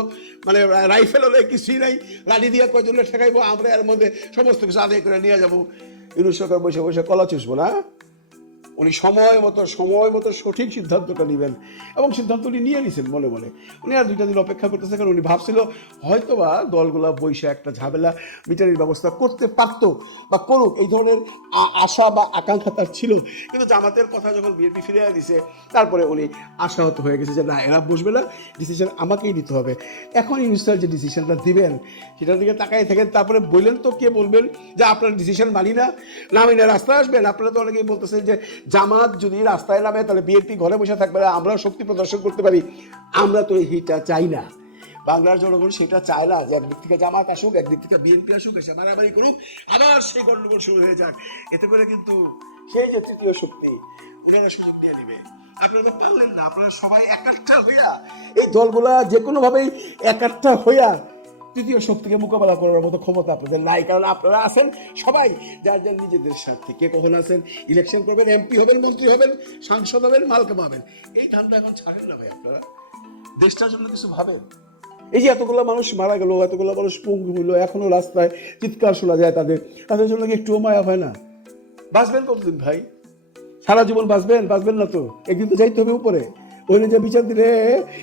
মানে রাইফেল হলে কিছুই নাই, লাঠি দিয়ে কয়জনে ঠেকাইবো, আমরা এর মধ্যে সমস্ত কিছু আদায় করে নিয়ে যাব। ইউনুস সরকার বসে বসে কলা চুষবো না? উনি সময় মতো সময় মতো সঠিক সিদ্ধান্তটা নেবেন এবং সিদ্ধান্ত উনি নিয়ে নিছেন মনে মনে। উনি আর দুইটা দিন অপেক্ষা করতেছে কারণ উনি ভাবছিল হয়তোবা দলগুলা বৈশা একটা ঝামেলা, মিটারের ব্যবস্থা করতে পারতো বা করুক, এই ধরনের আশা বা আকাঙ্ক্ষা তার ছিল। কিন্তু জামাতের কথা যখন বিএনপি ফিরে দিছে তারপরে উনি আশাহত হয়ে গেছে যে না, এরা বসবে না ডিসিশন আমাকেই নিতে হবে। এখন ইউনিস্টার যে ডিসিশনটা দিবেন, সেটার দিকে তাকাই থাকেন, তারপরে বললেন তো কে বলবেন? যে আপনার ডিসিশন মানি না। নামি না রাস্তায় আসবেন। আপনারা তো অনেকেই বলতেছেন যে জামাত যদি রাস্তায় নামে, তাহলে বিএনপি ঘরে বসে থাকবে না। আমরাও শক্তি প্রদর্শন করতে পারি। আমরা তো এইটা চাই না। বাংলার জনগণ সেটা চায় না যে একদিক থেকে জামাত আসুক, একদিক থেকে বিএনপি আসুক, এসে মারামারি করুক, আবার সেই গন্ডগোল শুরু হয়ে যাক। এতে করে কিন্তু সেই যে তৃতীয় শক্তি, ওনারা সুযোগ দিয়ে দিবে। আপনারা পারলেন না, আপনারা সবাই একাট্টা হইয়া, এই দলগুলা যে কোনো ভাবেই একাট্টা হইয়া তৃতীয় শক্তিকে মোকাবেলা করার মতো ক্ষমতা আপনাদের নাই, কারণ আপনারা আছেন সবাই যার যার নিজেদের স্বার্থে। কে কখন আছেন? ইলেকশন করবেন এমপি হবেন, মন্ত্রী হবেন, সাংসদ হবেন মাল কামাবেন এই ধান্দা এখন ছাড়েন না ভাই আপনারা। দেশটার জন্য কিছু ভাবেন? এই যে এতগুলো মানুষ মারা গেল, এতগুলো মানুষ পঙ্গু হইল, এখনও রাস্তায় চিৎকার শোনা যায় তাদের। তাদের জন্য কি একটুও মায়া হয় না? বাঁচবেন কতদিন ভাই? সারা জীবন বাঁচবেন? বাঁচবেন না তো। একদিন তো যাইতে হবে উপরে। ওইখানে যে বিচার দিলে,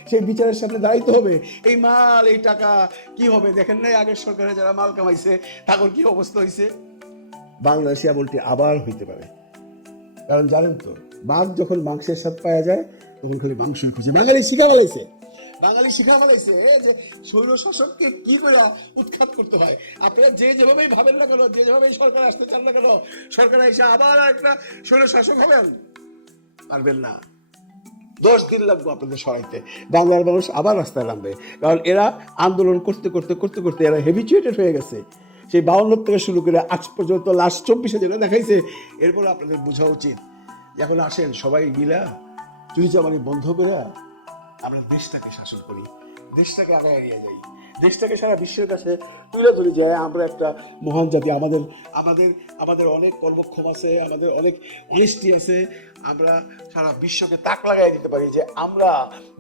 সেই বিচারের সামনে দাঁড়াইতে হবে। এই মাল, এই টাকা, কি হবে? দেখেন নাই আগের সরকারে যারা মাল কামাইছে তাদের কি অবস্থা হয়েছে বাংলাদেশে এমনটি আবার হইতে পারে। কারণ জানেন তো বাঘ যখন মাংসের স্বাদ পাওয়া যায়, তখন খালি মাংসই খুঁজে। বাঙালি শিখা বলাইছে বাঙালি শিখা বলাইছে যে স্বৈর শাসককে কি করে উৎখাত করতে হয়। আপনারা যে যেভাবেই ভাবেন না কেন, যে যেভাবেই সরকার আসতে চান না কেন, সরকার এসে আবার একটা স্বৈর শাসক হবেন। পারবেন না। দশ দিন লাগবো আপনাদের সরাইতে বাংলার মানুষ আবার রাস্তায় নামবে। কারণ এরা আন্দোলন করতে করতে করতে করতে এরা হেভিচুয়েটেড হয়ে গেছে। সেই বাউন্ন থেকে শুরু করে আজ পর্যন্ত লাস্ট চব্বিশে যেটা দেখাইছে, এরপরে আপনাদের বোঝা উচিত। এখন আসেন সবাই মিলা চুরি চামারি বন্ধ করে আমরা দেশটাকে শাসন করি। দেশটাকে আগে এড়িয়ে যাই। দেশটাকে সারা বিশ্বের কাছে তুলে ধরে যায়, আমরা একটা মহান জাতি, আমাদের আমাদের আমাদের অনেক কর্মক্ষম আছে, আমাদের অনেক অনেস্টি আছে, আমরা সারা বিশ্বকে তাক লাগাই দিতে পারি যে আমরা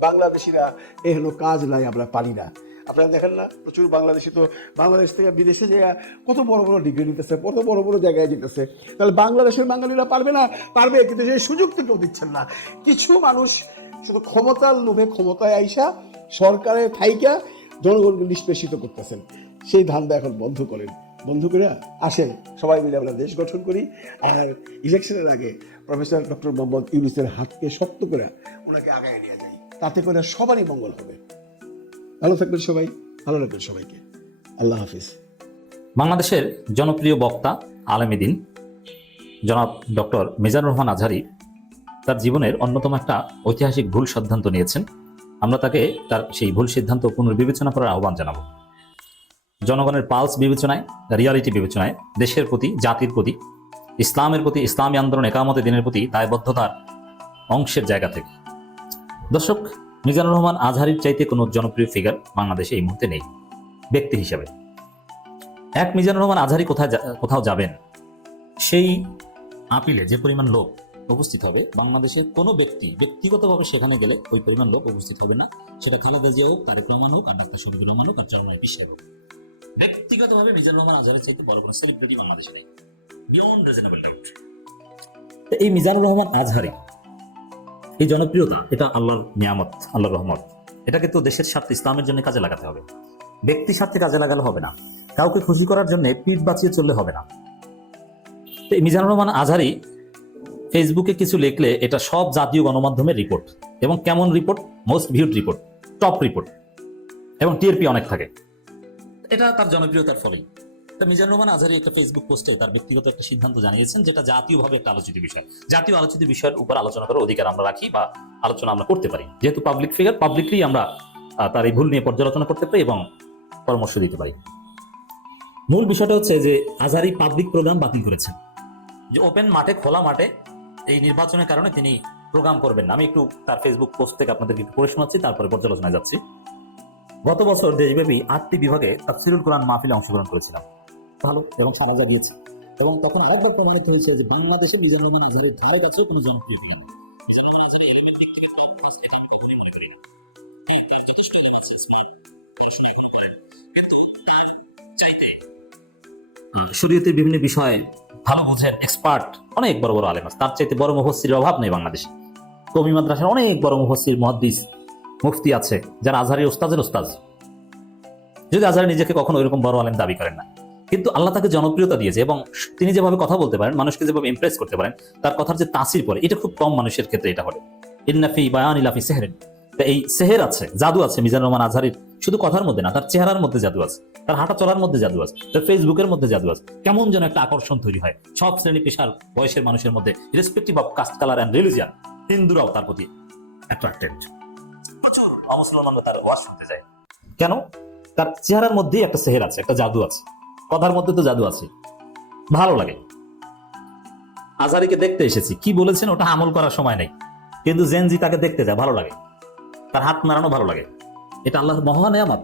বাংলাদেশিরা এহেন কাজ নাই, আমরা পারি না। আপনারা দেখেন না, প্রচুর বাংলাদেশি তো, বাংলাদেশ থেকে বিদেশে যে কত বড় বড় ডিগ্রি নিতেছে, কত বড় বড় জায়গায় যেতেছে। তাহলে বাংলাদেশের বাঙালিরা পারবে না? পারবে, কিন্তু সেই সুযোগ তো কেউ দিচ্ছেন না। কিছু মানুষ শুধু ক্ষমতার লোভে ক্ষমতায় আইসা সরকারের থাইকা জনগণকে নিষ্পেষিত করতেছেন। সেই ধান্দা এখন বন্ধ করেন। বন্ধ করে আসেন। সবাই মিলে আমরা দেশ গঠন করি। আর ইলেকশনের আগে প্রফেসর ডক্টর মোহাম্মদ ইউনুসের হাতকে শক্ত করে ওনাকে আগায় নিয়ে যাই। তাতে করে সবারই মঙ্গল হবে। ভালো থাকবেন সবাই। ভালো রাখবেন সবাইকে। আল্লাহ হাফিজ। বাংলাদেশের জনপ্রিয় বক্তা আলেমেদিন জনাব ডক্টর মিজানুর রহমান আজহারি তার জীবনের অন্যতম একটা ঐতিহাসিক ভুল সিদ্ধান্ত নিয়েছেন। আমরা তাকে তার সেই ভুল সিদ্ধান্ত পুনর্বিবেচনা করার আহ্বান জানাব। জনগণের পালস বিবেচনায়, রিয়ালিটি বিবেচনায়, দেশের প্রতি, জাতির প্রতি, ইসলামের প্রতি, ইসলামী আন্দোলন একামতে দিনের প্রতি দায়বদ্ধতার অংশের জায়গা থেকে। দর্শক, মিজানুর রহমান আজহারির চাইতে কোনো জনপ্রিয় ফিগার বাংলাদেশে এই মুহূর্তে নেই, ব্যক্তি হিসাবে। এক মিজানুর রহমান আজহারি কোথায় কোথাও যাবেন? সেই আপিলে যে পরিমাণ লোক উপস্থিত হবে, বাংলাদেশের কোনো ব্যক্তি ব্যক্তিগতভাবে সেখানে গেলে ওই পরিমাণ লোক উপস্থিত হবে না। সেটা খালেদা জিয়া হোক, তারেক রহমান হোক, আর ডাক্তার শফিকুর রহমান হোক, আর চরমাই পিসে হোক। ব্যক্তিগতভাবে মিজানুর রহমান আজহারের চাইতে বড় কোনো সেলিব্রিটি বাংলাদেশে নেই। বিয়ন্ড রিজনেবল ডাউট এই মিজানুর রহমান আজহারি, এই জনপ্রিয়তা, এটা আল্লাহর নিয়ামত, আল্লাহর রহমত। এটাকে তো দেশের স্বার্থে ইসলামের জন্য কাজে লাগাতে হবে। ব্যক্তি স্বার্থে কাজে লাগালে হবে না। কাউকে খুশি করার জন্য পিঠ বাঁচিয়ে চললে হবে না। মিজানুর রহমান আজহারি ফেসবুকে কিছু লিখলে এটা সব জাতীয় গণমাধ্যমের রিপোর্ট এবং কেমন report most viewed report top report এবং টিআরপি অনেক থাকে। এটা তার জনপ্রিয়তার ফলেই। তা মিজানুর রহমান আজহারি একটা ফেসবুক পোস্টে তার ব্যক্তিগত একটা সিদ্ধান্ত জানিয়েছেন যেটা জাতীয়ভাবে একটা আলোচিত বিষয়। জাতীয় আলোচিত বিষয়ের উপর আলোচনা করার অধিকার আমরা রাখি বা আলোচনা আমরা করতে পারি। যেহেতু পাবলিক ফিগার পাবলিকলি আমরা তার এই ভুল নিয়ে পর্যালোচনা করতে পারি এবং পরামর্শ দিতে পারি। মূল বিষয়টা হচ্ছে যে আজারি পাবলিক প্রোগ্রাম বাতিল করেছেন যে ওপেন মাঠে, খোলা মাঠে এই নির্বাচনের কারণে তিনি প্রোগ্রাম করবেন না। আমি একটু তার ফেসবুক পোস্ট থেকে আপনাদেরকে একটু পড়ে শোনাচ্ছি তারপরে পর্যালোচনায় যাচ্ছি। গত বছর দেশব্যাপী আটটি বিভাগে তাফসিরুল কোরআন মাহফিলে অংশগ্রহণ করেছিলাম। ভালো এবং সামাজা দিয়েছে। এবং তখন একবার প্রমাণিত হয়েছে যে বাংলাদেশে মিজানুর রহমান আজহারের ধারে কাছে কোনো জনপ্রিয়। হ্যাঁ, শরীয়তের বিভিন্ন বিষয়ে ভালো বুঝেন এক্সপার্ট অনেক বড় বড় আলেম আছে। তার চাইতে বড় মুফসির অভাব নেই বাংলাদেশে। কমি মাদ্রাসার অনেক বড় মুফসির মহাদ্দিস, মুফতি আছে, যারা আজহারি ওস্তাজের ওস্তাজ যদি আজহারি নিজেকে কখনো এরকম বড় আলেম দাবি করেন না। কিন্তু আল্লাহ তাকে জনপ্রিয়তা দিয়েছে এবং তিনি যেভাবে কথা বলতে পারেন, মানুষকে যেভাবে ইমপ্রেস করতে পারেন, তার কথার যে তাসির পড়ে এটা খুব কম মানুষের ক্ষেত্রে এটা হবে ইন্নাফি বায়ান ইলাফি সেহরেন। এই সেহের আছে, জাদু আছে মিজানুর রহমান আজহারির। শুধু কথার মধ্যে না, তার চেহারার মধ্যে জাদু আছে, তার হাঁটা চলার মধ্যে জাদু আছে, তার ফেসবুকের মধ্যে জাদু আছে। কেমন যেন একটা আকর্ষণ তৈরি হয়। সব শ্রেণি পেশার বয়সের মানুষের মধ্যে respective of caste colour and religion হিন্দুরাও তার প্রতি অ্যাট্রাক্টেড প্রচুর অমুসলমানরা তার যায়। কেন? তার চেহারার মধ্যেই একটা সেহের আছে, একটা জাদু আছে। কথার মধ্যে তো জাদু আছে। ভালো লাগে। আজারিকে দেখতে এসেছি। কি বলেছেন ওটা আমল করার সময় নেই। কিন্তু জেনজি তাকে দেখতে যায়, ভালো লাগে। তার হাত নাড়ানো ভালো লাগে। এটা আল্লাহর মহান নিয়ামত।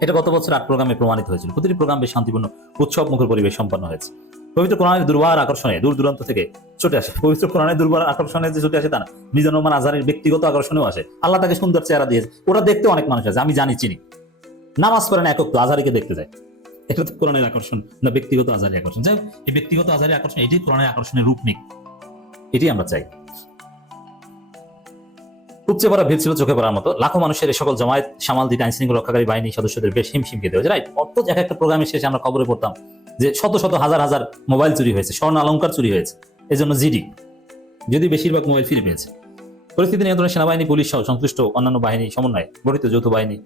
এটা গত বছর আট প্রোগ্রামে প্রমাণিত হয়েছিল। প্রতিটি প্রোগ্রাম শান্তিপূর্ণ উৎসব মুখর পরিবেশ সম্পন্ন হয়েছে। পবিত্র কোরআনের দুর্বার আকর্ষণে, দূর দূরান্ত থেকে ছুটে আসে। পবিত্র কোরআনের দুর্বার আকর্ষণে যে ছুটে আসে তা না। মিজানুর রহমান আজহারের ব্যক্তিগত আকর্ষণেও আসে। আল্লাহ তাকে সুন্দর চেহারা দিয়েছে। ওটা দেখতে অনেক মানুষ আছে, আমি জানি, চিনি। নামাজ করেন একক তো আজহারিকে দেখতে যায়। এটা তো কোরআনের আকর্ষণ না ব্যক্তিগত আজারি আকর্ষণ। যাই এই ব্যক্তিগত আজারি আকর্ষণ এটি কোরআনের আকর্ষণের রূপ নিক এটি আমরা চাই। উপচে পড়া ভিড় ছিল চোখে পড়ার মতো। লাখো মানুষের এই সকল জমায়েত, সামাল দিতে আইন শৃঙ্খলা রক্ষাকারী বাহিনী, সদস্যদের বেশ হিমশিম খেতে হয়েছে। রাইট অত এক একটা প্রোগ্রামের শেষে আমরা খবরে পড়তাম যে শত শত হাজার হাজার মোবাইল চুরি হয়েছে, স্বর্ণ অলঙ্কার চুরি হয়েছে। এজন্য জিডি, যদি বেশিরভাগ মোবাইল ফিরে পেয়েছে। পরিস্থিতি নিয়ন্ত্রণে সেনাবাহিনী, পুলিশ সহ সংশ্লিষ্ট অন্যান্য বাহিনী সমন্বয়ে গঠিত যৌথ বাহিনী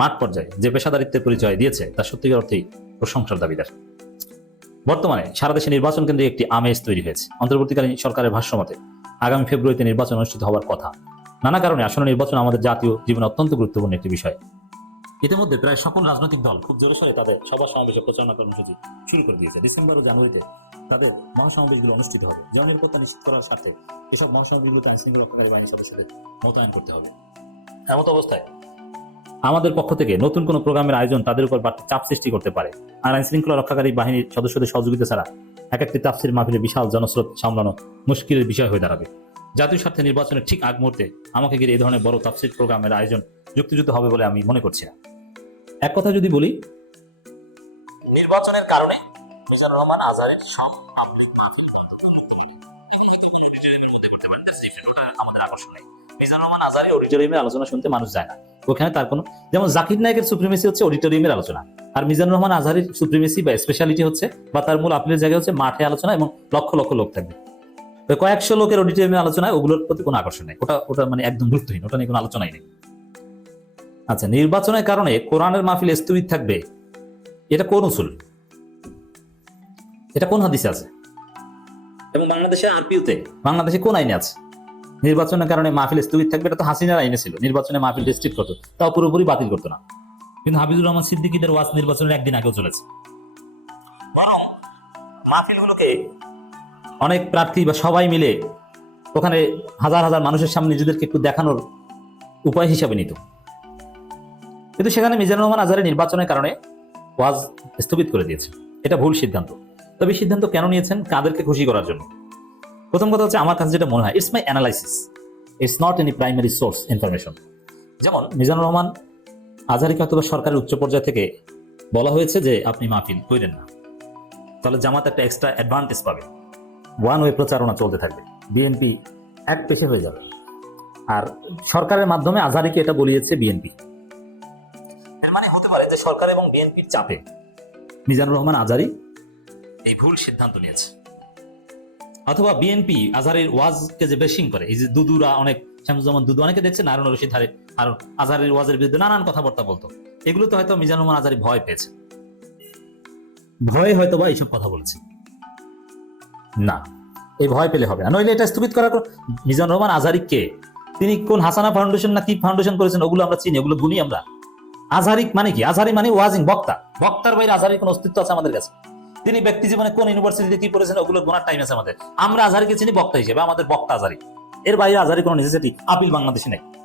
মাঠ পর্যায়ে যে পেশাদারিত্বের পরিচয় দিয়েছে তা সত্যিকার অর্থেই প্রশংসার দাবিদার। বর্তমানে সারা দেশে নির্বাচন কেন্দ্রে একটি আমেজ তৈরি হয়েছে। অন্তর্বর্তীকালীন সরকারের ভাষ্যমতে আগামী ফেব্রুয়ারিতে নির্বাচন অনুষ্ঠিত হওয়ার কথা। নানা কারণে আসন্ন নির্বাচন আমাদের জাতীয় জীবনে অত্যন্ত গুরুত্বপূর্ণ একটি বিষয়। ইতিমধ্যে প্রায় সকল রাজনৈতিক দল খুব জোরে সোরে তাদের সভা সমাবেশে প্রচারণা কর্মসূচি শুরু করে দিয়েছে। ডিসেম্বর ও জানুয়ারিতে তাদের মহাসমাবেশগুলো অনুষ্ঠিত হবে। জননিরাপত্তা নিশ্চিত করার স্বার্থে এসব মহাসমাবেশগুলোতে আইন শৃঙ্খলা রক্ষাকারী বাহিনী সদস্যদের মোতায়েন করতে হবে। এমত অবস্থায় আমাদের পক্ষ থেকে নতুন কোনো প্রোগ্রামের আয়োজন তাদের উপর বাড়তি চাপ সৃষ্টি করতে পারে। আর আইন শৃঙ্খলা রক্ষাকারী বাহিনীর সদস্যদের সহযোগিতা ছাড়া এক একটি তাফসির মাহফিলে বিশাল জনস্রোত সামলানো মুশকিলের বিষয় হয়ে দাঁড়াবে। জাতীয় স্বার্থে নির্বাচনের ঠিক আগ মুহূর্তে আমাকে ঘিরে এই ধরনের বড় তাফসির প্রোগ্রামের আয়োজন যুক্তিযুক্ত হবে বলে আমি মনে করছি না। এক কথা যদি বলি, নির্বাচনের কারণে মিজানুর রহমান শুনতে মানুষ যায় না। তার কোনো যেমন জাকির নায়কের হচ্ছে অডিটোরিয়ামের আলোচনা। আর রহমান আজহারের বা স্পেশালিটি হচ্ছে বা তার মূল হচ্ছে মাঠে আলোচনা এবং লক্ষ লক্ষ লোক থাকবে। কয়েকশো লোকের অডিটোরিয়ামের আলোচনায় ওগুলোর প্রতি কোনো আকর্ষণ নেই। ওটা ওটা মানে একদম গুরুত্বহীন ওটা নিয়ে কোনো আলোচনাই নেই। আচ্ছা নির্বাচনের কারণে কোরআনের মাহফিল স্থগিত থাকবে এটা কোন উসুল? এটা কোন হাদিসে আছে? এবং বাংলাদেশে আরপিউতে বাংলাদেশে কোন আইনে আছে? নির্বাচনের কারণে মাহফিল স্থগিত থাকবে এটা তো হাসিনার আইনে ছিল। নির্বাচনে মাহফিল রেস্ট্রিক্ট করতো তাও পুরোপুরি বাতিল করতো না। কিন্তু হাবিবুর রহমান সিদ্দিকীদের ওয়াজ নির্বাচনের একদিন আগেও চলেছে। বরং মাহফিলগুলোকে অনেক প্রার্থী বা সবাই মিলে ওখানে হাজার হাজার মানুষের সামনে নিজেদেরকে একটু দেখানোর উপায় হিসাবে নিত। কিন্তু সেখানে মিজানুর রহমান আজারের নির্বাচনের কারণে ওয়াজ স্থগিত করে দিয়েছে। এটা ভুল সিদ্ধান্ত। তবে সিদ্ধান্ত কেন নিয়েছেন, কাদেরকে খুশি করার জন্য? প্রথম কথা হচ্ছে, আমার কাছে যেটা মনে হয় it's my analysis it's not any primary source information যেমন মিজানুর রহমান আজহারিকে হয়তো বা সরকারের উচ্চ পর্যায় থেকে বলা হয়েছে যে, আপনি মাহফিল করেন না। তাহলে জামাত একটা এক্সট্রা অ্যাডভান্টেজ পাবে। ওয়ান ওয়ে প্রচারণা চলতে থাকবে। বিএনপি এক পেশে হয়ে যাবে। আর সরকারের মাধ্যমে আজহারিকে এটা বলিয়েছে বিএনপি এর মানে হতে পারে যে সরকার এবং বিএনপির চাপে মিজানুর রহমান আজারি এই ভুল সিদ্ধান্ত নিয়েছে। অথবা বিএনপি আজহারের ওয়াজকে যে বেশিং করে এই যে দুদুরা অনেক শামসুজ্জামান দুদু অনেকে দেখছে নারুন রশিদ হারে আর আজহারের ওয়াজের বিরুদ্ধে নানান কথাবার্তা বলতো। এগুলো তো হয়তো মিজানুর রহমান আজারি ভয় পেয়েছে। ভয়ে হয়তো বা এইসব কথা বলেছে। না। এই ভয় পেলে হবে না। নইলে এটা স্থগিত করার মিজানুর রহমান আজারি কে? তিনি কোন হাসানা ফাউন্ডেশন না কি ফাউন্ডেশন করেছেন, ওগুলো আমরা চিনি, ওগুলো গুনি আমরা। আজহারিক মানে কি? আজহারি মানে ওয়াজিং বক্তা। বক্তার বাইরে আজহারির কোন অস্তিত্ব আছে আমাদের কাছে। তিনি ব্যক্তি জীবনে কোন ইউনিভার্সিটিতে কি পড়েছেন, ওগুলো গোনার টাইম আছে আমাদের। আমরা আজহারিকে চিনি বক্তা হিসেবে, আমাদের বক্তা আজহারি। এর বাইরে আজহারি কোনো নেসেসিটি আপিল বাংলাদেশে নেই।